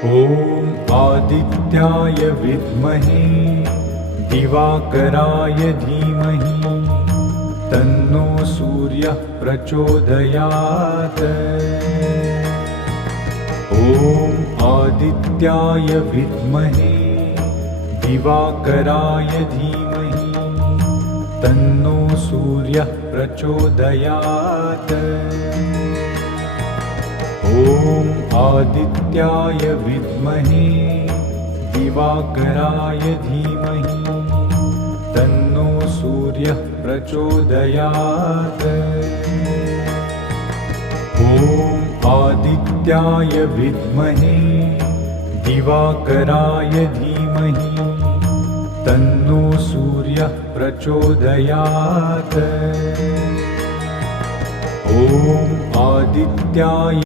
ॐ आदित्याय विद्महे दिवाकराय धीमहि तन्नो सूर्यः प्रचोदयात्। ॐ आदित्याय विद्महे दिवाकराय धीमहि तन्नो सूर्यः प्रचोदयात्। ॐ आदित्याय विद्महे दिवाकराय धीमहि तन्नो सूर्यः प्रचोदयात्। ॐ आदित्याय विद्महे दिवाकराय धीमहि तन्नो सूर्यः प्रचोदयात्। ॐ आदित्याय